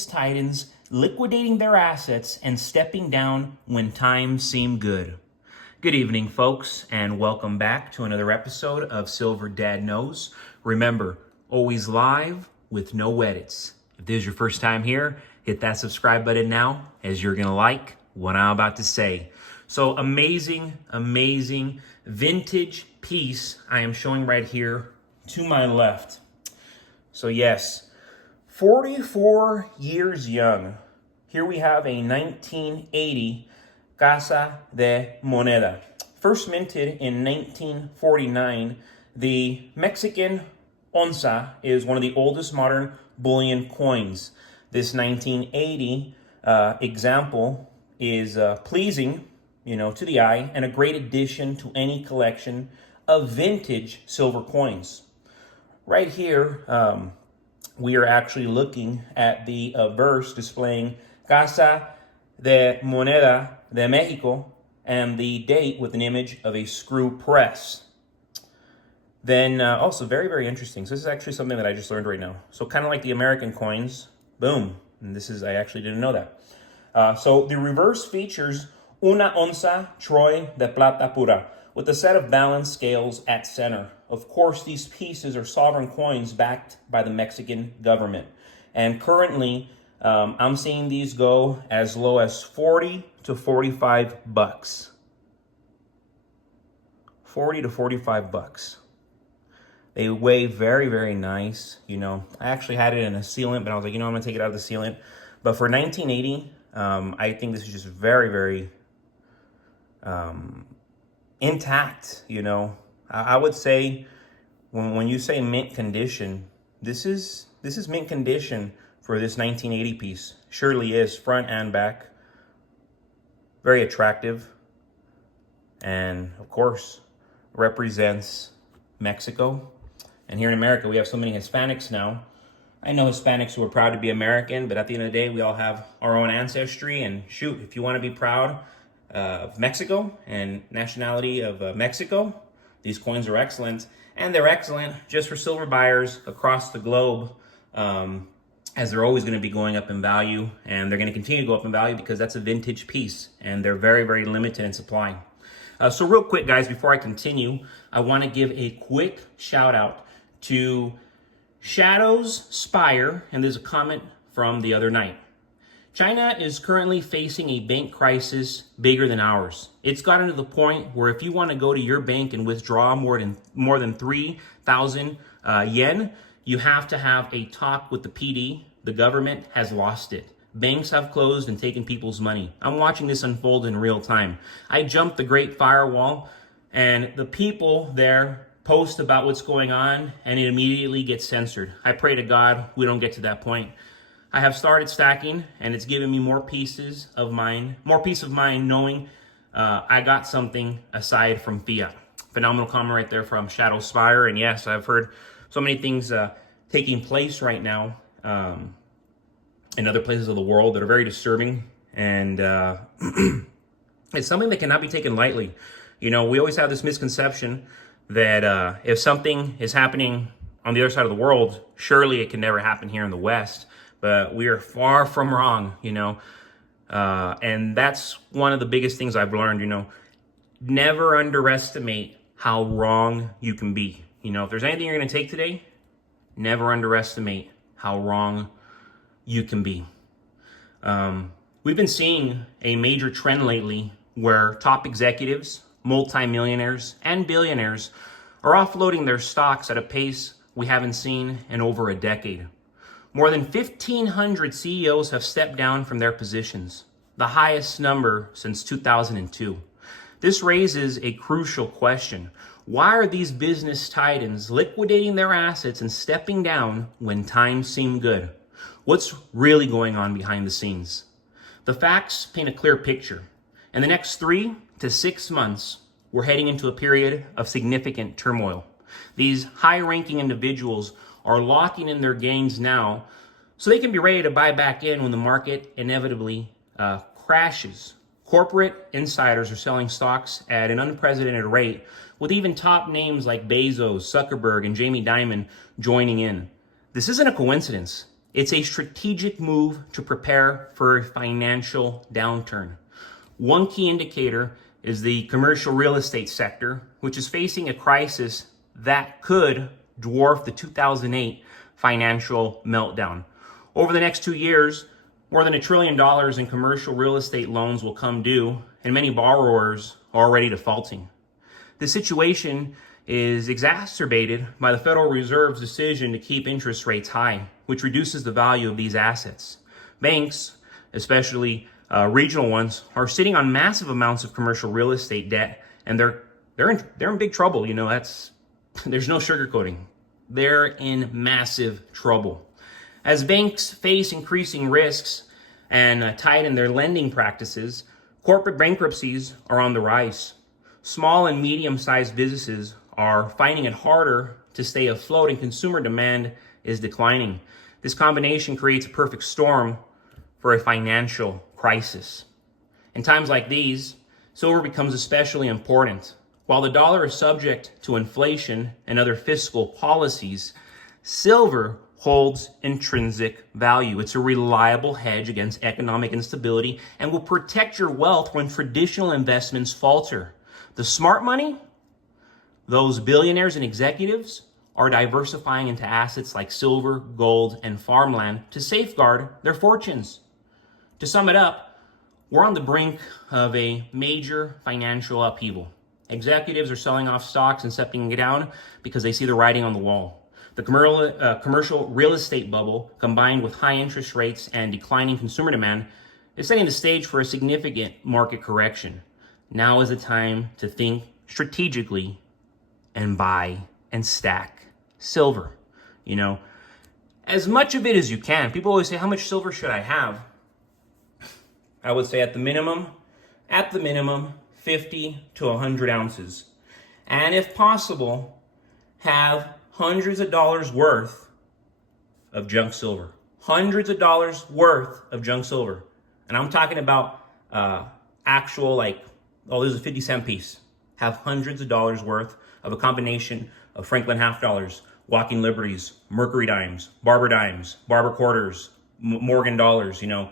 business titans liquidating their assets and stepping down when times seem good. Good evening, folks, and welcome back to another episode of Silver Dad Knows. Remember, always live with no edits. If this is your first time here, hit that subscribe button now, as you're gonna like what I'm about to say. So amazing vintage piece I am showing right here to my left. So yes, 44 years young. Here we have a 1980 Casa de Moneda. First minted in 1949, the Mexican onza is one of the oldest modern bullion coins. This 1980 example is pleasing, to the eye, and a great addition to any collection of vintage silver coins. Right here, we are actually looking at the verse displaying Casa de Moneda de Mexico and the date with an image of a screw press. Then also very interesting. So this is actually something that I just learned right now. So kind of like the American coins, boom. And I actually didn't know that. So the reverse features una onza troy de plata pura, with a set of balanced scales at center. Of course, these pieces are sovereign coins backed by the Mexican government. And currently, I'm seeing these go as low as 40 to 45 bucks. 40 to 45 bucks. They weigh very nice. I actually had it in a sealant, but I was like, I'm going to take it out of the sealant. But for 1980, I think this is just very intact. I would say when you say mint condition, this is mint condition for this 1980 piece. Surely is, front and back. Very attractive, and of course represents Mexico. And here in America, we have so many Hispanics now. I know Hispanics who are proud to be American, but at the end of the day, we all have our own ancestry. And shoot, if you want to be proud of Mexico and nationality of Mexico, these coins are excellent. And they're excellent just for silver buyers across the globe, as they're always going to be going up in value. And they're going to continue to go up in value because that's a vintage piece. And they're very limited in supply. So real quick, guys, before I continue, I want to give a quick shout out to Shadows Spire. And there's a comment from the other night. China is currently facing a bank crisis bigger than ours. It's gotten to the point where if you want to go to your bank and withdraw more than 3,000 yen, you have to have a talk with the PD. The government has lost it. Banks have closed and taken people's money. I'm watching this unfold in real time. I jumped the Great Firewall, and the people there post about what's going on, and it immediately gets censored. I pray to God we don't get to that point. I have started stacking, and it's given me more peace of mind knowing I got something aside from fiat. Phenomenal comment right there from Shadow Spire. And yes, I've heard so many things taking place right now in other places of the world that are very disturbing. And it's something that cannot be taken lightly. We always have this misconception that if something is happening on the other side of the world, surely it can never happen here in the West. But we are far from wrong, and that's one of the biggest things I've learned, never underestimate how wrong you can be. If there's anything you're going to take today, never underestimate how wrong you can be. We've been seeing a major trend lately where top executives, multimillionaires, and billionaires are offloading their stocks at a pace we haven't seen in over a decade. More than 1,500 CEOs have stepped down from their positions, the highest number since 2002. This raises a crucial question. Why are these business titans liquidating their assets and stepping down when times seem good? What's really going on behind the scenes? The facts paint a clear picture. In the next 3 to 6 months, we're heading into a period of significant turmoil. These high-ranking individuals are locking in their gains now so they can be ready to buy back in when the market inevitably crashes. Corporate insiders are selling stocks at an unprecedented rate, with even top names like Bezos, Zuckerberg, and Jamie Dimon joining in. This isn't a coincidence. It's a strategic move to prepare for a financial downturn. One key indicator is the commercial real estate sector, which is facing a crisis that could dwarf the 2008 financial meltdown. Over the next 2 years, more than $1 trillion in commercial real estate loans will come due, and many borrowers are already defaulting. The situation is exacerbated by the Federal Reserve's decision to keep interest rates high, which reduces the value of these assets. Banks, especially regional ones, are sitting on massive amounts of commercial real estate debt, and they're in big trouble. You know, there's no sugarcoating. They're in massive trouble. As banks face increasing risks and tighten their lending practices, corporate bankruptcies are on the rise. Small and medium-sized businesses are finding it harder to stay afloat, and consumer demand is declining. This combination creates a perfect storm for a financial crisis. In times like these, silver becomes especially important. While the dollar is subject to inflation and other fiscal policies, silver holds intrinsic value. It's a reliable hedge against economic instability and will protect your wealth when traditional investments falter. The smart money, those billionaires and executives, are diversifying into assets like silver, gold, and farmland to safeguard their fortunes. To sum it up, we're on the brink of a major financial upheaval. Executives are selling off stocks and stepping down because they see the writing on the wall. The commercial real estate bubble, combined with high interest rates and declining consumer demand, is setting the stage for a significant market correction. Now is the time to think strategically and buy and stack silver. You know, as much of it as you can. People always say, how much silver should I have? I would say at the minimum, 50 to 100 ounces. And if possible, have hundreds of dollars worth of junk silver. Hundreds of dollars worth of junk silver. And I'm talking about actual, like, oh, this is a 50-cent piece. Have hundreds of dollars worth of a combination of Franklin half dollars, Walking Liberties, Mercury dimes, Barber quarters, Morgan dollars. You know,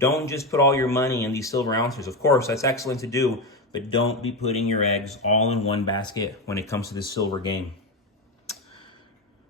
don't just put all your money in these silver ounces. Of course, that's excellent to do, but don't be putting your eggs all in one basket when it comes to this silver game.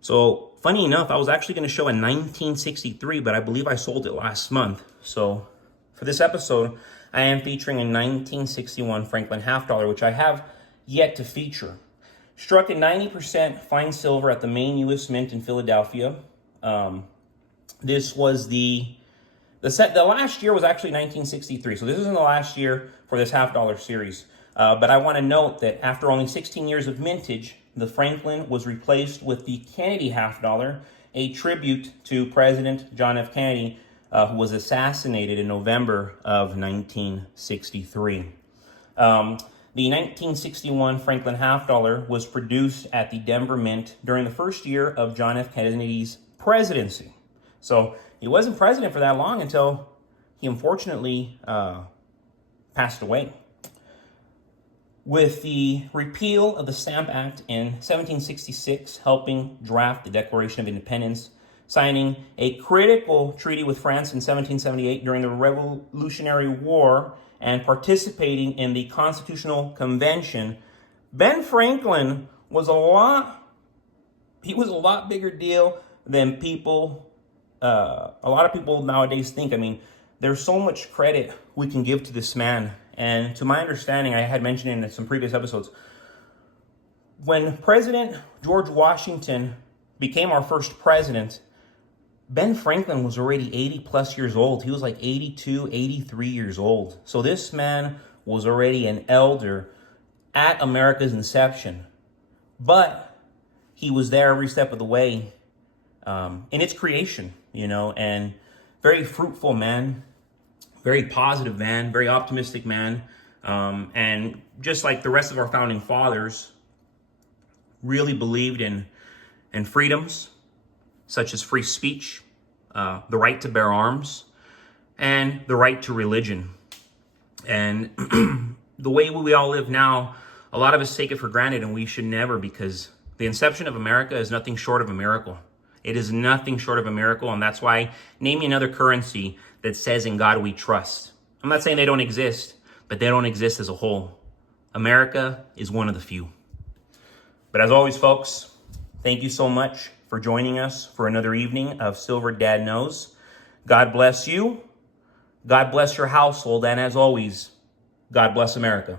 So, funny enough, I was actually going to show a 1963, but I believe I sold it last month. So, for this episode, I am featuring a 1961 Franklin half dollar, which I have yet to feature. Struck at 90% fine silver at the main U.S. Mint in Philadelphia. This was the last year was actually 1963. So this isn't the last year for this half dollar series. But I want to note that after only 16 years of mintage, the Franklin was replaced with the Kennedy half dollar, a tribute to President John F. Kennedy, who was assassinated in November of 1963. The 1961 Franklin half dollar was produced at the Denver Mint during the first year of John F. Kennedy's presidency. So he wasn't president for that long until he unfortunately passed away. With the repeal of the Stamp Act in 1766 helping draft the Declaration of Independence, signing a critical treaty with France in 1778 during the Revolutionary War, and participating in the Constitutional Convention, Ben Franklin was a lot bigger deal than a lot of people nowadays think. I mean, there's so much credit we can give to this man. And to my understanding, I had mentioned in some previous episodes, when President George Washington became our first president, Ben Franklin was already 80 plus years old. He was like 82, 83 years old. So this man was already an elder at America's inception. But he was there every step of the way in its creation, you know, and very fruitful man, very positive man, very optimistic man. And just like the rest of our founding fathers, really believed in freedoms, such as free speech, the right to bear arms, and the right to religion. And the way we all live now, a lot of us take it for granted, and we should never, because the inception of America is nothing short of a miracle. It is nothing short of a miracle, and that's why name me another currency that says in God we trust. I'm not saying they don't exist, but they don't exist as a whole. America is one of the few. But as always, folks, thank you so much for joining us for another evening of Silver Dad Knows. God bless you. God bless your household. And as always, God bless America.